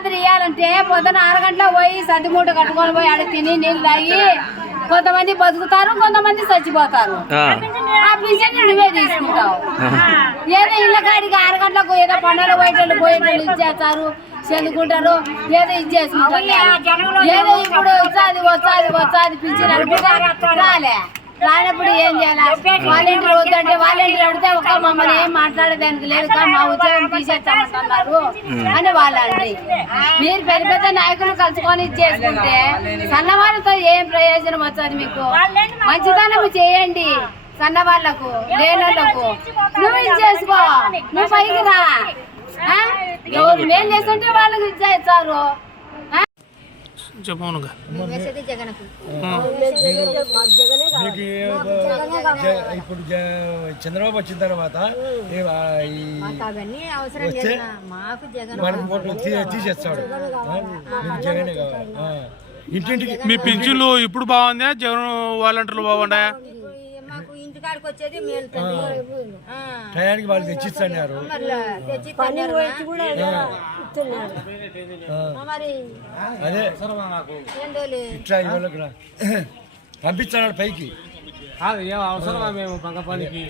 మాత్రం ఇవ్వాలంటే పొద్దున 6 గంటలకు పోయి సద్ది మూట కట్టుకొని పోయి ఆడ తిని నీళ్ళు తాగి కొంతమంది బతుకుతారు, కొంతమంది చచ్చిపోతారు. ఆ పింఛన్ నువ్వే తీసుకుంటావు. ఏదో ఇళ్ళ కాడికి 6 గంటలకు ఏదో పండుగ పోయేటోళ్ళు ఇచ్చేస్తారు, చదువుకుంటారు, ఏదో ఇచ్చేసుకుంటారు. ఏదో ఇప్పుడు వచ్చాది పింఛన్ రాలే. రానప్పుడు ఏం చేయాలి? వాలంటీర్ వద్దంటే వాలంటీర్ అడిగితే ఒక మమ్మల్ని ఏం మాట్లాడేదానికి లేదు, మా ఉద్యోగం తీసేస్తామంటున్నారు అని వాళ్ళండి. మీరు పెద్ద పెద్ద నాయకులు కలుసుకొని ఇచ్చేసుకుంటే సన్నవాళ్ళతో ఏం ప్రయోజనం వస్తుంది? మీకు మంచితనం చేయండి. సన్న వాళ్ళకు లేనోళ్ళకు నువ్వు ఇచ్చేసుకో, నువ్వు పైకి రా. ఎవరు మేలు చేస్తుంటే వాళ్ళకి ఇచ్చేస్తారు. ఇప్పుడు చంద్రబాబు వచ్చిన తర్వాత మనకు ఓట్లు తీసేస్తాడు. జగనే కావాలి. ఇంటింటికి మీ పింఛన్లు ఇప్పుడు బాగుందా? జగన్ వాలంటీర్లు బాగున్నాయా? టయానికి వాళ్ళు తెచ్చిస్తున్నారు. అదే ఇట్లా ఇవాళ పంపిస్తున్నాడు పైకి. అవసరమా మేము బంగపాలికి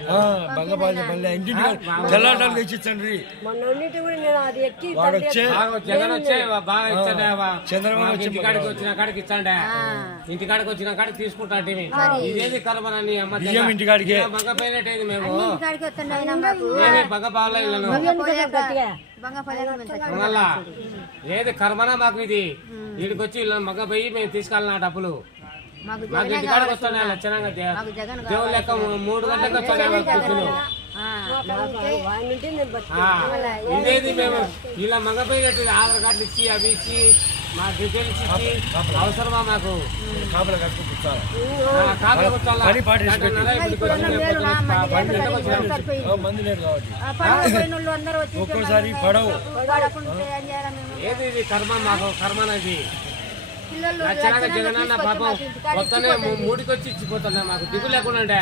ఇంటింటి తెల్లాటాలు తెచ్చిచ్చండి. వాడు వచ్చే జగన్ వచ్చే బాగా ఇచ్చండి. చంద్రబాబు ఇంటికాడికి వచ్చిన కాడికి ఇచ్చండి. ఇంటికాడికి వచ్చిన కాడికి తీసుకుంటాంటే ఇదేది కలమని ఇంటికాడికి బంగపోయినట్టేది. మేము బంగపాల మళ్ళా ఏది కర్మనా మాకు ఇది. వీడికి వచ్చి మగ్గపోయి మేము తీసుకెళ్ళిన డబ్బులు మాకు ఇంటికాడికి వస్తున్నాయి. లక్షణంగా దేవుడు లెక్క 3 గంటలకు వస్తున్నాయి. ఇదేది మేము ఇలా మగపోయి ఆధార్ కార్డులు ఇచ్చి అవి ఇచ్చి మా డీటెయిల్స్ ఇచ్చి అవసరమా మాకు? ఒక్కోసారి పడవు. ఏది ఇది కర్మ మాకు కర్మనది. లక్షణంగా జగనన్న పాపం మొత్తనే 3కి వచ్చి ఇచ్చిపోతున్నా. మాకు దిగు లేకుండా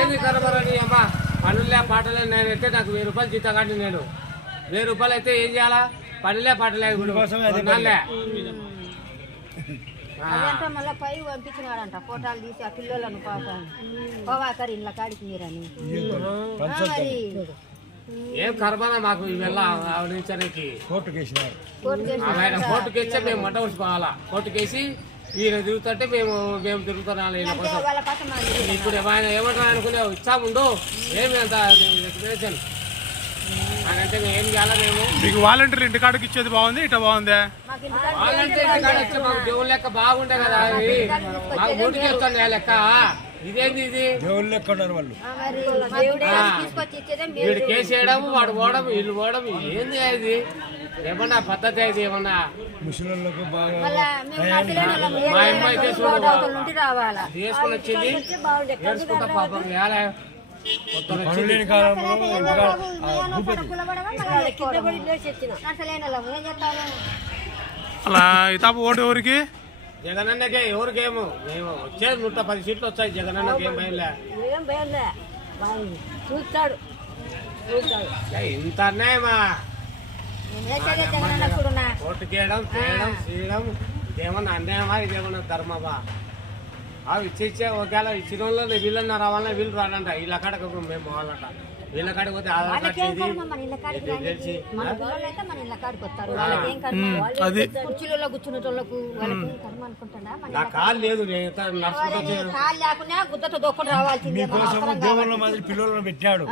ఏంది కనబరని అమ్మా పనులే పాటలే. నేను అయితే నాకు 1000 రూపాయలు జీతం కాదు. నేను 1000 రూపాయలు అయితే ఏం చేయాలా? పనులే పాటలే మళ్ళీ పై పంపించినాడంట ఫోటోలు తీసి ఆ పిల్లలను పాపం పోవాకరి ఇళ్ళ కాడికి మీరని. ఏం కర్మనా మాకు ఇవెల్లా ఆవిడించడానికి. కోర్టుకేసి మేము మంట వచ్చిపోవాలా. కోర్టుకేసి ఈయన తిరుగుతుంటే మేము తిరుగుతున్నాం. ఇప్పుడు ఆయన ఏమంటారు అనుకునే ఇచ్చాముండు ఏమి అంత అంటే ఏం చేయాలా? మేము మీకు వాలంటీర్ ఇంటికాడికి ఇచ్చేది బాగుంది, ఇట్లా బాగుందా? వాలంటీర్ ఇంటికాడ ఇచ్చే మాకు దేవుని లెక్క బాగుండే కదా. మాకు 3కి వస్తుంది లెక్క. ఇదేంది ఇది? దేవుళ్ళు లెక్క ఉన్నారు వాళ్ళు. వీడు కేసు వేయడం, వాడు పోవడం, వీళ్ళు పోవడం. ఏంది ఇది? ఏమన్నా పద్ధతి అయితే ఏమన్నా? ముసలిళ్ళకు బాగా మా అమ్మాయి తీసుకుని వచ్చింది నేర్చుకుంటా పాపం. అలా ఇతాప ఓటు ఎవరికి? జగనన్నకే. ఎవరికేమో మేము వచ్చేది 110 సీట్లు వచ్చాయి. జగనన్నకి ఏం భయంలే. ఇంత అన్యాయమా? ఓటుకేయడం చేయడం ఇదేమన్నా అన్యాయమా? ఇదేమన్నా ధర్మమా? అవి ఇచ్చే ఒకవేళ ఇచ్చిన వాళ్ళు వీళ్ళన్నా రావాలన్నా వీళ్ళు రాడంట. వీళ్ళ కాడకు మేము పోవాలంట. వీళ్ళ కాడికి పోతే ఆధార్ కార్డు తెలిసి నా కాలు లేదు. పిల్లలను పెట్టాడు.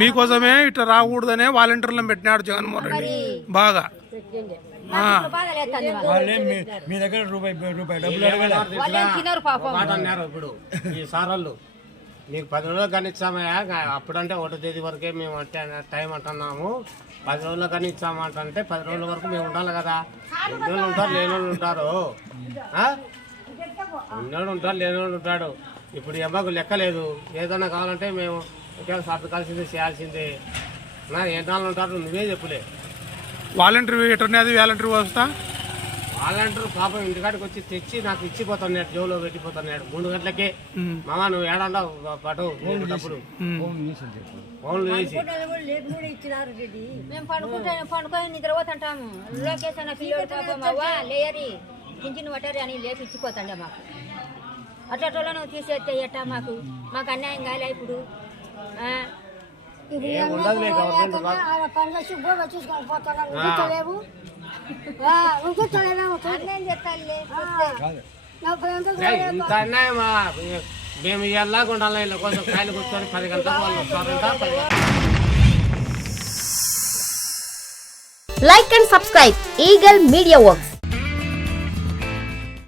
మీకోసమే ఇట్లా రాకూడదనే వాలంటీర్లను పెట్టినాడు జగన్మోహన్ రెడ్డి. బాగా మీ దగ్గర రూపాయి డబ్బులు అన్నారు. ఇప్పుడు ఈ సారాళ్ళు నీకు 10 రోజులు కానీ ఇచ్చామయ్యా. అప్పుడంటే 1వ తేదీ వరకే మేము అంటే టైం అంటున్నాము. 10 రోజులు కానీ ఇచ్చామంటే 10 రోజుల వరకు మేము ఉండాలి కదా. ఉన్నోళ్ళు ఉంటారు, లేనోళ్ళు ఉంటారు. ఉన్నోడు ఉంటాడు, లేనోళ్ళు ఉంటాడు. ఇప్పుడు ఎమ్మకు లెక్క లేదు. ఏదన్నా కావాలంటే మేము ఒకవేళ సర్దుకాల్సిందే చేయాల్సిందే. ఎన్నాళ్ళు ఉంటారు నువ్వే చెప్పులే. వాలంటీర్ ఎటర్నేది వాలంటీర్ వ్యవస్థ వాలంటీర్ పాపం ఇంటికాడికి వచ్చి తెచ్చి నాకు ఇచ్చిపోతున్నాడు, జోలో పెట్టిపోతున్నాడు 3 గంటలకే. మామ నువ్వు ఏడన్నా పటు డబ్బులు ఫోన్లు వేసి మేము పండుకొని నిద్రపోతుంటాము. లోకేష్ అన్న పిల్లడు పాపం అవ్వా లేయరి కించిని పట్టారు అని లేపి ఇచ్చిపోతాండే మాకు. అట్లా నువ్వు తీసేస్తే ఎట్టా మాకు అన్యాయం కాలే ఇప్పుడు. ఉండదులే గవర్నమెంట్ ఇంత అన్యాయమా? మేము ఎలాగ ఉండాలి ఇలా కొంచెం కాయలు కూర్చొని 10 గంటలకు వాళ్ళు వస్తారంట. Like and subscribe Eagle Media Works.